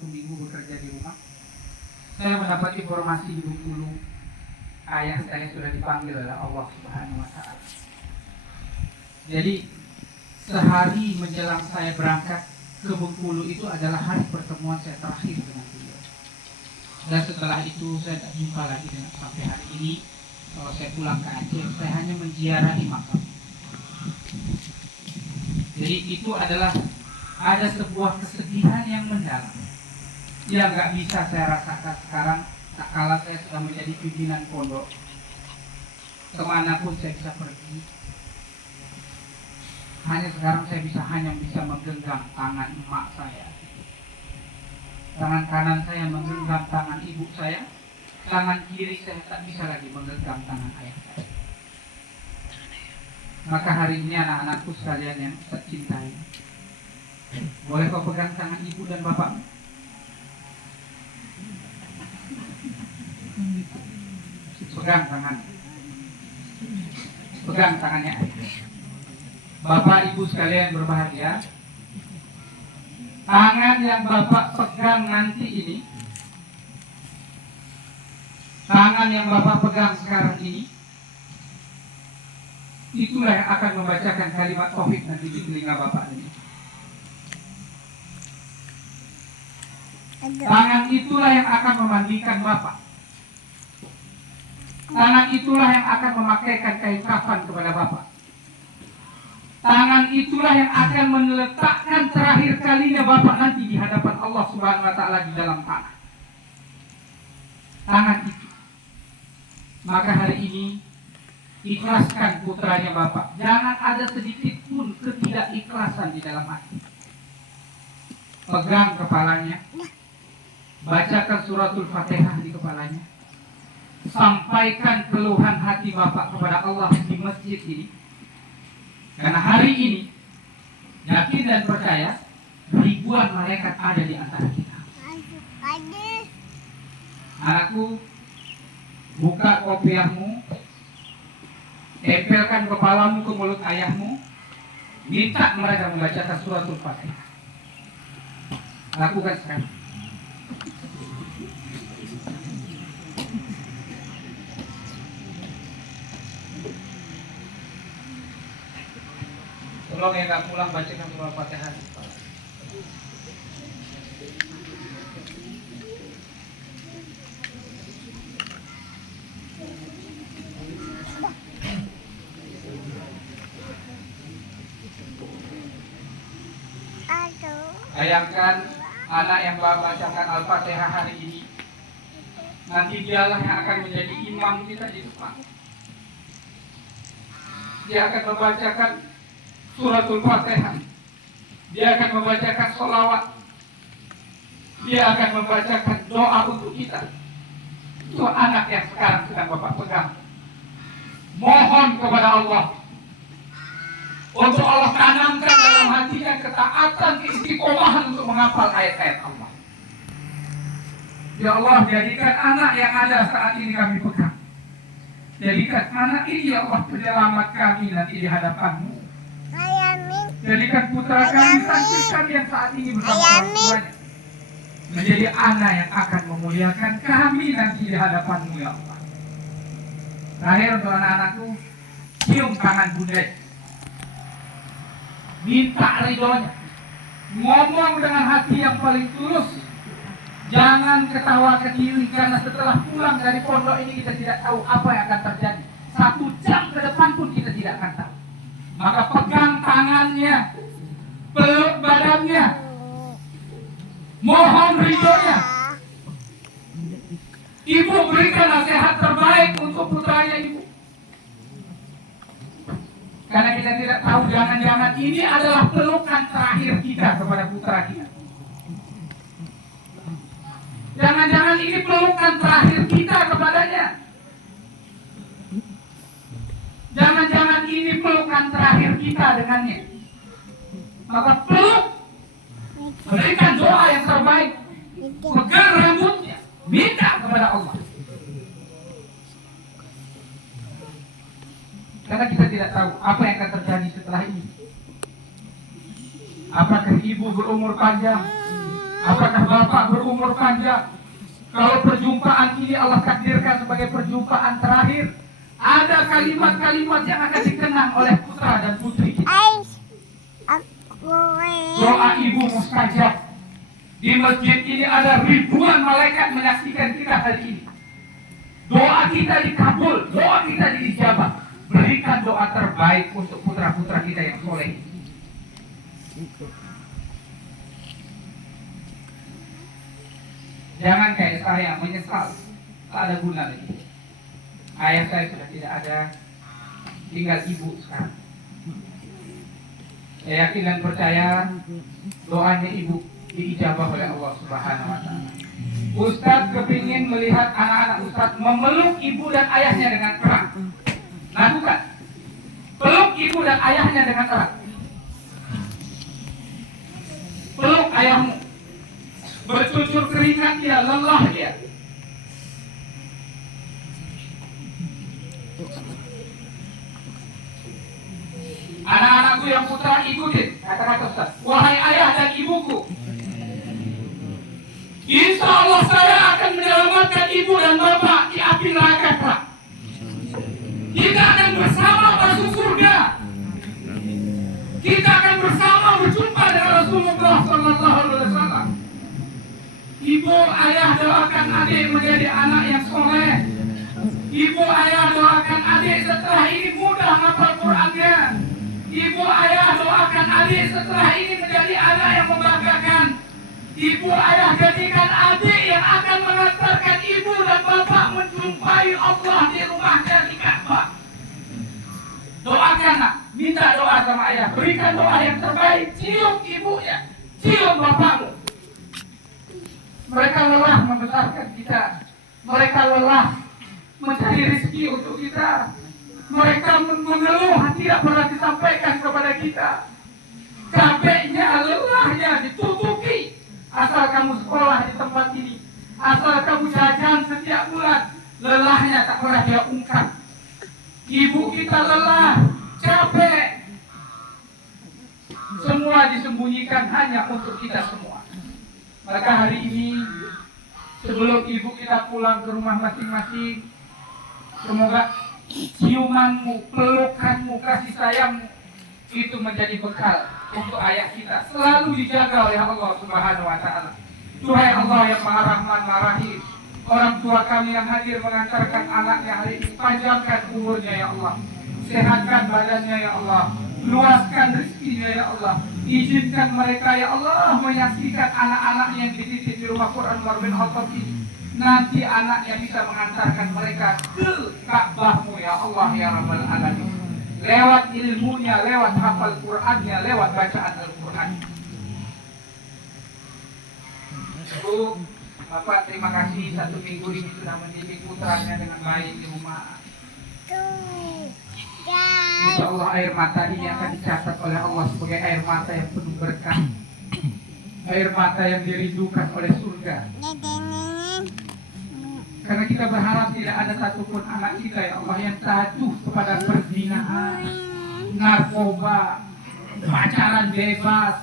satu minggu bekerja di rumah, saya mendapat informasi di Bengkulu ayah saya sudah dipanggil oleh Allah Subhanahu wa Ta'ala. Jadi sehari menjelang saya berangkat ke Bengkulu itu adalah hari pertemuan saya terakhir dengan beliau. Dan setelah itu saya tak jumpa lagi dengan sampai hari ini. Kalau saya pulang ke Aceh, saya hanya menziarahi makam. Jadi itu adalah ada sebuah kesedihan yang mendalam yang nggak bisa saya rasakan sekarang. Tak kala saya sudah menjadi pimpinan pondok, kemanapun saya bisa pergi. Sekarang saya hanya bisa menggenggam tangan emak saya. Tangan kanan saya menggenggam tangan ibu saya. Tangan kiri saya tak bisa lagi menggenggam tangan ayah saya. Maka hari ini anak-anakku sekalian yang saya cintai, boleh kau pegang tangan ibu dan bapakmu? Pegang tangan. Pegang tangannya. Bapak ibu sekalian berbahagia. Tangan yang bapak pegang nanti ini, tangan yang bapak pegang sekarang ini, itulah yang akan membacakan kalimat tauhid nanti di telinga bapak ini. Tangan itulah yang akan memandikan bapak. Tangan itulah yang akan memakaikan kain kafan kepada bapak. Tangan itulah yang akan meletakkan terakhir kalinya bapak nanti di hadapan Allah Subhanahu wa Ta'ala di dalam tanah. Tangan itu. Maka hari ini ikhlaskan putranya bapak. Jangan ada sedikit pun ketidakikhlasan di dalam hati. Pegang kepalanya, bacakan suratul Fatihah di kepalanya, sampaikan keluhan hati bapak kepada Allah di masjid ini. Karena hari ini yakin dan percaya ribuan malaikat ada di antara kita. Anakku, buka kopiahmu, tempelkan kepalamu ke mulut ayahmu, minta mereka membacakan suratul Fatihah. Lakukan sekarang. Tolong yang gak pulang bacakan surah Fatihah. Bayangkan anak yang bacakan Al-Fatihah hari ini, nanti dialah yang akan menjadi imam kita di depan. Dia akan membacakan suratul Fatihah. Dia akan membacakan sholawat. Dia akan membacakan doa untuk kita. Itu anak yang sekarang sedang Bapak pegang. Mohon kepada Allah untuk Allah tanamkan dalam hatinya ketaatan, keistiqomahan untuk menghafal ayat-ayat Allah. Ya Allah, jadikan anak yang ada saat ini kami pegang. Jadikan anak ini ya Allah penyelamat kami nanti di hadapan-Mu. Jadikan putra kami, santri kami yang saat ini bersama orang tuanya menjadi anak yang akan memuliakan kami nanti di hadapan-Mu ya Allah. Terakhir untuk anak-anakku, cium tangan bunda, minta ridhonya, ngomong dengan hati yang paling tulus. Jangan ketawa ke diri, karena setelah pulang dari pondok ini kita tidak tahu apa yang akan terjadi. 1 jam ke depan pun kita tidak akan tahu. Maka pegang tangannya, peluk badannya, mohon ridhonya. Ibu berikan nasihat terbaik untuk putranya ibu. Karena kita tidak tahu, jangan-jangan ini adalah pelukan terakhir kita kepada putra kita. Jangan-jangan ini pelukan terakhir kita kepadanya. Jangan-jangan ini pelukan terakhir kita dengannya. Maka peluk, berikan doa yang terbaik, pegang rambutnya, minta kepada Allah. Karena kita tidak tahu apa yang akan terjadi setelah ini. Apakah ibu berumur panjang? Apakah Bapak berumur panjang? Kalau perjumpaan ini Allah takdirkan sebagai perjumpaan terakhir, ada kalimat-kalimat yang akan dikenang oleh putra dan putri kita. Doa ibu mustajab. Di masjid ini ada ribuan malaikat menyaksikan kita hari ini. Doa kita dikabul, doa kita diijabah. Berikan doa terbaik untuk putra-putra kita yang soleh. Jangan kayak saya menyesal, tak ada guna lagi. Ayah saya sudah tidak ada, tinggal ibu sekarang. Saya yakin dan percaya doanya ibu diijabah oleh Allah Subhanahu wa Ta'ala. Ustadz kepingin melihat anak-anak Ustadz memeluk ibu dan ayahnya dengan erat. Lakukan. Peluk ibu dan ayahnya dengan erat. Peluk ayahmu. Bercucur keringat dia, lelah dia. Anak-anakku yang putra ikutin kata-kata Ustaz. Wahai ayah dan ibuku, insya Allah saya akan menyelamatkan ibu dan bapak di api neraka kelak. Kita akan bersama masuk surga. Kita akan bersama berjumpa dengan Rasulullah Sallallahu Alaihi Wasallam. Ibu ayah doakan adik menjadi anak yang soleh. Ibu ayah doakan adik setelah ini mudah hafal Qurannya. Ibu ayah doakan adik setelah ini menjadi anak yang membanggakan. Ibu ayah jadikan adik yang akan mengantarkan ibu dan bapak menjumpai Allah di rumahnya di Ka'bah. Doakan nak, minta doa sama ayah. Berikan doa yang terbaik. Cium ibunya, cium bapakmu. Mereka lelah membesarkan kita. Mereka lelah mencari rezeki untuk kita. Mereka mengeluh tidak pernah disampaikan kepada kita. Capeknya, lelahnya ditutupi. Asal kamu sekolah di tempat ini, asal kamu jajan setiap bulan, lelahnya tak pernah dia ungkap. Ibu kita lelah, capek. Semua disembunyikan hanya untuk kita semua. Maka hari ini sebelum ibu kita pulang ke rumah masing-masing, semoga ciumanmu, pelukanmu, kasih sayangmu itu menjadi bekal untuk ayah kita, selalu dijaga oleh Allah Subhanahu wa Ta'ala. Tuhai Allah yang Maha Rahman Maha Rahim, orang tua kami yang hadir mengantarkan anaknya hari ini, panjangkan umurnya ya Allah, sehatkan badannya ya Allah, luaskan rezekinya ya Allah. Izinkan mereka ya Allah menyaksikan anak-anaknya yang dititip di rumah Quran Umar bin Khattab ini. Nanti anaknya bisa mengantarkan mereka ke Ka'bahmu ya Allah ya Rabbal Alamin. Lewat ilmunya, lewat hafal Qurannya, lewat bacaan Al-Quran. Bu, Bapak terima kasih 1 minggu ini sudah mendidik putranya dengan baik di rumah. Insya Allah air mata ini akan dicatat oleh Allah sebagai air mata yang penuh berkah, air mata yang dirindukan oleh surga. Karena kita berharap tidak ada satupun anak kita ya Allah yang jatuh kepada perzinahan, narkoba, pacaran bebas,